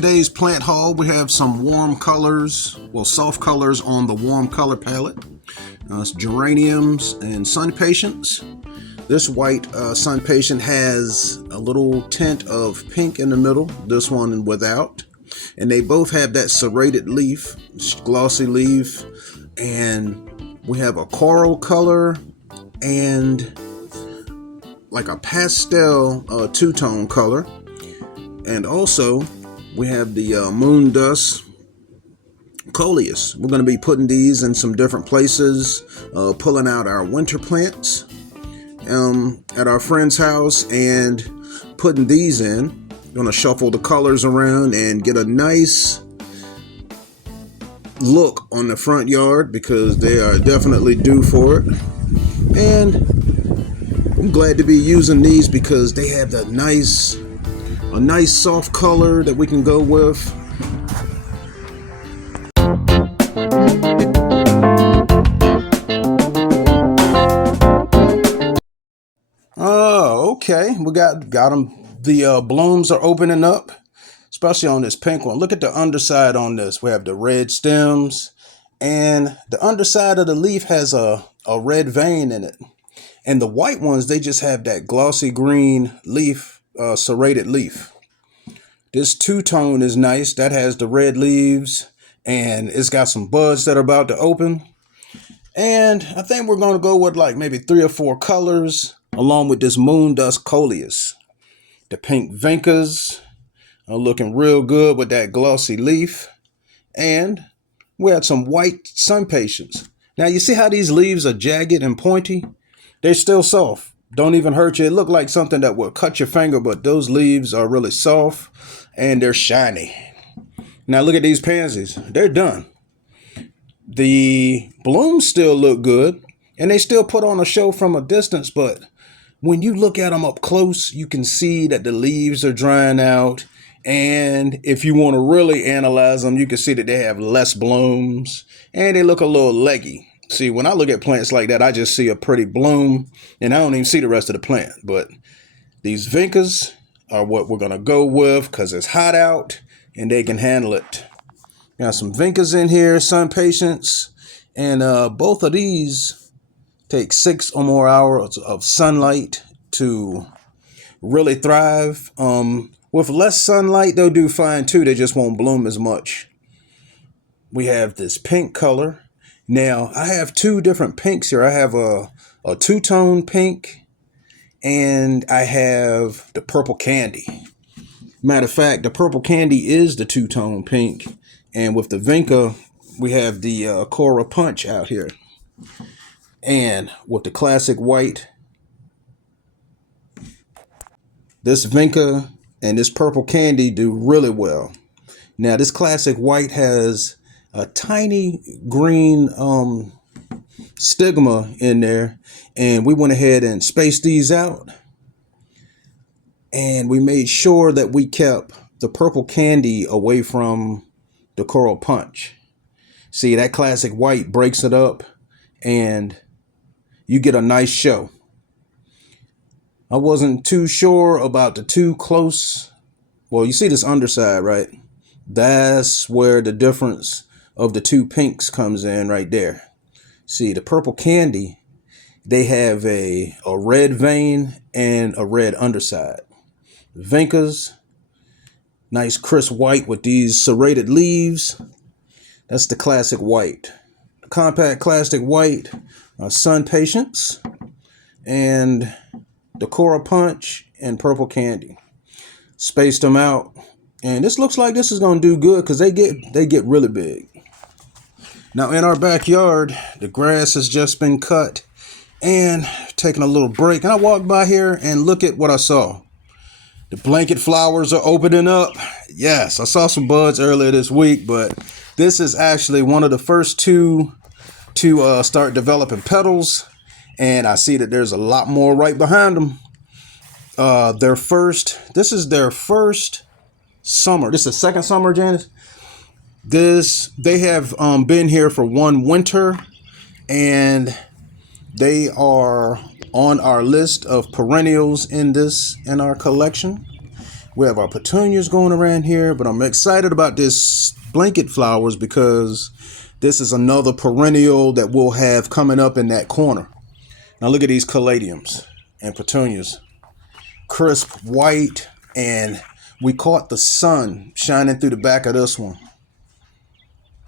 Today's plant haul, we have some warm colors, well, soft colors on the warm color palette. It's geraniums and sun patience. This white sun patient has a little tint of pink in the middle, this one without. And they both have that serrated leaf, glossy leaf. And we have a coral color and like a pastel two-tone color. And also we have the moon dust coleus. We're going to be putting these in some different places, pulling out our winter plants at our friend's house and putting these in. Going to shuffle the colors around and get a nice look on the front yard because they are definitely due for it. And I'm glad to be using these because they have a nice soft color that we can go with. Oh, okay. We got them. The blooms are opening up, especially on this pink one. Look at the underside on this. We have the red stems, and the underside of the leaf has a red vein in it. And the white ones, they just have that glossy green leaf, serrated leaf. This two-tone is nice. That has the red leaves, and it's got some buds that are about to open. And I think we're going to go with like maybe 3 or 4 colors along with this moon dust coleus. The pink vincas are looking real good with that glossy leaf. And we had some white sun patience. Now you see how these leaves are jagged and pointy? They're still soft. Don't even hurt you. It looked like something that would cut your finger, but those leaves are really soft and they're shiny. Now look at these pansies. They're done. The blooms still look good and they still put on a show from a distance, but when you look at them up close, you can see that the leaves are drying out. And if you want to really analyze them, you can see that they have less blooms and they look a little leggy. See, when I look at plants like that, I just see a pretty bloom and I don't even see the rest of the plant. But these vincas are what we're going to go with because it's hot out and they can handle it. Got some vincas in here, sun patience, and both of these take 6 or more hours of sunlight to really thrive. With less sunlight, they'll do fine too. They just won't bloom as much. We have this pink color. Now, I have 2 different pinks here. I have a two-tone pink and I have the purple candy. Matter of fact, the purple candy is the two-tone pink. And with the vinca, we have the Coral Punch out here. And with the classic white, this vinca and this purple candy do really well. Now this classic white has a tiny green stigma in there, and we went ahead and spaced these out, and we made sure that we kept the purple candy away from the Coral Punch. See, that classic white breaks it up and you get a nice show. I wasn't too sure about the too close. Well, you see this underside, right? That's where the difference of the 2 pinks comes in right there. See, the purple candy, they have a red vein and a red underside. Vincas, nice crisp white with these serrated leaves. That's the classic white. The compact classic white, sun patience, and the Coral Punch and purple candy. Spaced them out, and this looks like this is going to do good because they get really big. Now in our backyard, the grass has just been cut and taking a little break, and I walked by here and look at what I saw. The blanket flowers are opening up. Yes, I saw some buds earlier this week, but this is actually one of the first 2 to start developing petals, and I see that there's a lot more right behind them. This is their first summer. This is the second summer, Janice. They have been here for 1 winter, and they are on our list of perennials in our collection. We have our petunias going around here, but I'm excited about this blanket flowers because this is another perennial that we'll have coming up in that corner. Now look at these caladiums and petunias. Crisp white, and we caught the sun shining through the back of this one.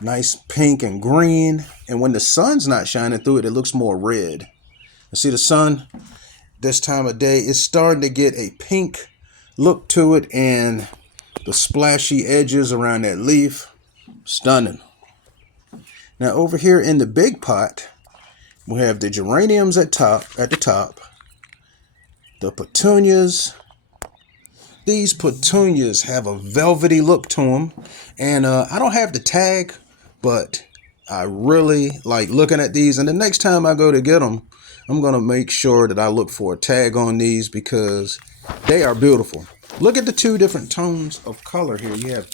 Nice pink and green, and when the sun's not shining through it, it looks more red. You see the sun this time of day, it's starting to get a pink look to it, and the splashy edges around that leaf, stunning. Now over here in the big pot, we have the geraniums at the top, the petunias. These petunias have a velvety look to them, and I don't have the tag, but I really like looking at these, and the next time I go to get them, I'm going to make sure that I look for a tag on these because they are beautiful. Look at the two different tones of color here. You have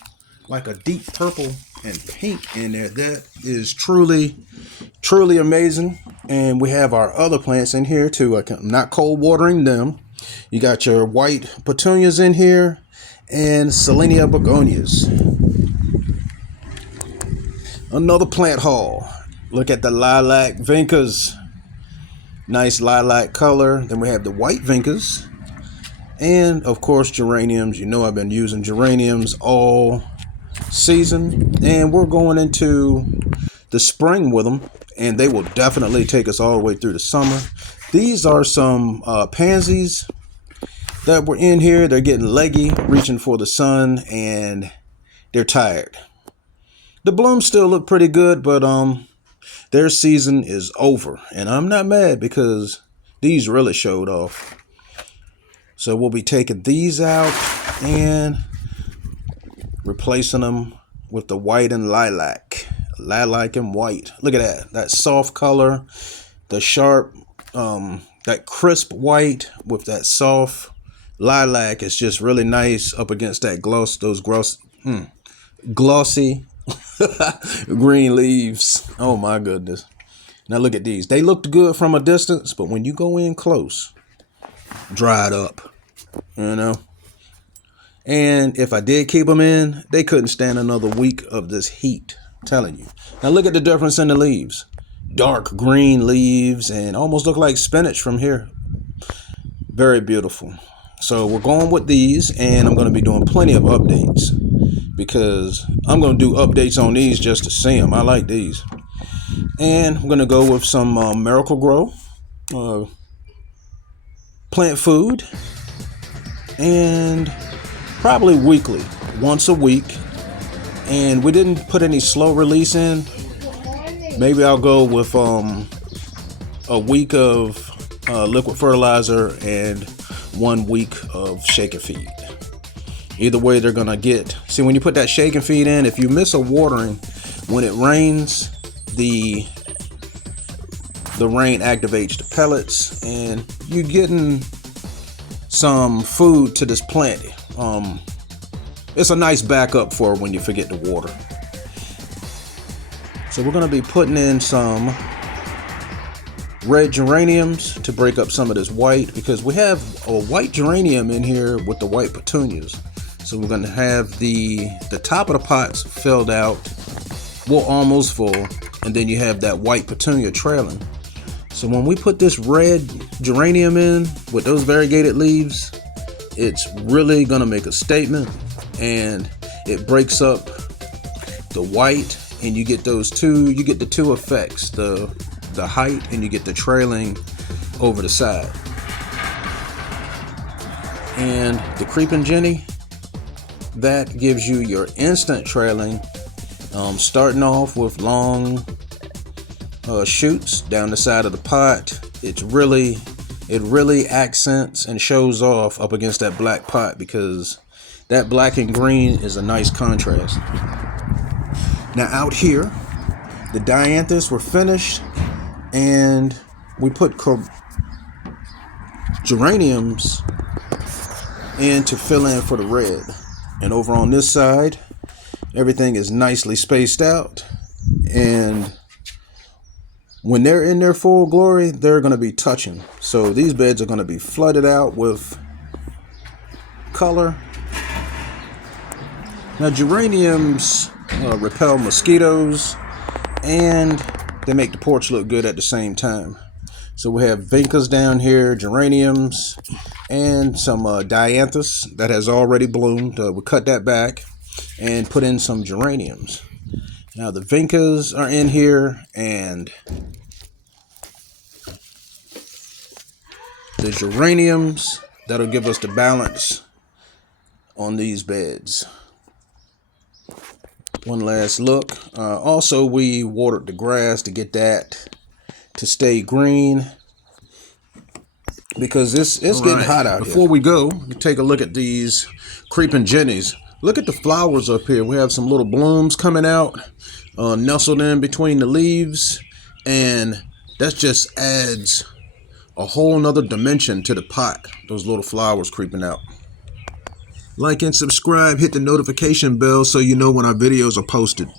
like a deep purple and pink in there. That is truly, truly amazing. And we have our other plants in here too. I'm not cold watering them. You got your white petunias in here and Silenia begonias. Another plant haul. Look at the lilac vincas. Nice lilac color. Then we have the white vincas. And of course geraniums. You know I've been using geraniums all season. And we're going into the spring with them. And they will definitely take us all the way through the summer. These are some pansies that were in here. They're getting leggy, reaching for the sun, and they're tired. The blooms still look pretty good, but their season is over. And I'm not mad because these really showed off. So we'll be taking these out and replacing them with the white and lilac. Lilac and white. Look at that soft color, the sharp, that crisp white with that soft lilac is just really nice up against that glossy green leaves. Oh my goodness. Now look at these. They looked good from a distance, but when you go in close, dried up, you know. And if I did keep them in, they couldn't stand another week of this heat. I'm telling you. Now look at the difference in the leaves. Dark green leaves and almost look like spinach from here. Very beautiful. So we're going with these, and I'm going to be doing plenty of updates because I'm going to do updates on these just to see them. I like these. And I'm going to go with some Miracle-Gro plant food, and probably weekly, once a week. And we didn't put any slow release in. Maybe I'll go with a week of liquid fertilizer and 1 week of shake and feed. Either way, they're gonna get. See, when you put that shake and feed in, if you miss a watering, when it rains, the rain activates the pellets, and you're getting some food to this plant. It's a nice backup for when you forget to water. So we're gonna be putting in some red geraniums to break up some of this white, because we have a white geranium in here with the white petunias. So we're going to have the top of the pots filled out, well, almost full, and then you have that white petunia trailing. So when we put this red geranium in with those variegated leaves, it's really going to make a statement, and it breaks up the white, and you get those two, you get the two effects, the height, and you get the trailing over the side. And the creeping Jenny, that gives you your instant trailing, starting off with long shoots down the side of the pot. It really accents and shows off up against that black pot, because that black and green is a nice contrast. Now out here, the dianthus were finished, and we put geraniums in to fill in for the red. And over on this side, everything is nicely spaced out, and when they're in their full glory, they're going to be touching. So these beds are going to be flooded out with color, Now geraniums repel mosquitoes and they make the porch look good at the same time. So we have vincas down here, geraniums, and some dianthus that has already bloomed. We cut that back and put in some geraniums. Now the vincas are in here and the geraniums that'll give us the balance on these beds. One last look. Also, we watered the grass to get that to stay green because it's getting hot out here. Before we go, we take a look at these creeping jennies. Look at the flowers up here. We have some little blooms coming out, nestled in between the leaves, and that just adds a whole nother dimension to the pot. Those little flowers creeping out. Like and subscribe, hit the notification bell so you know when our videos are posted.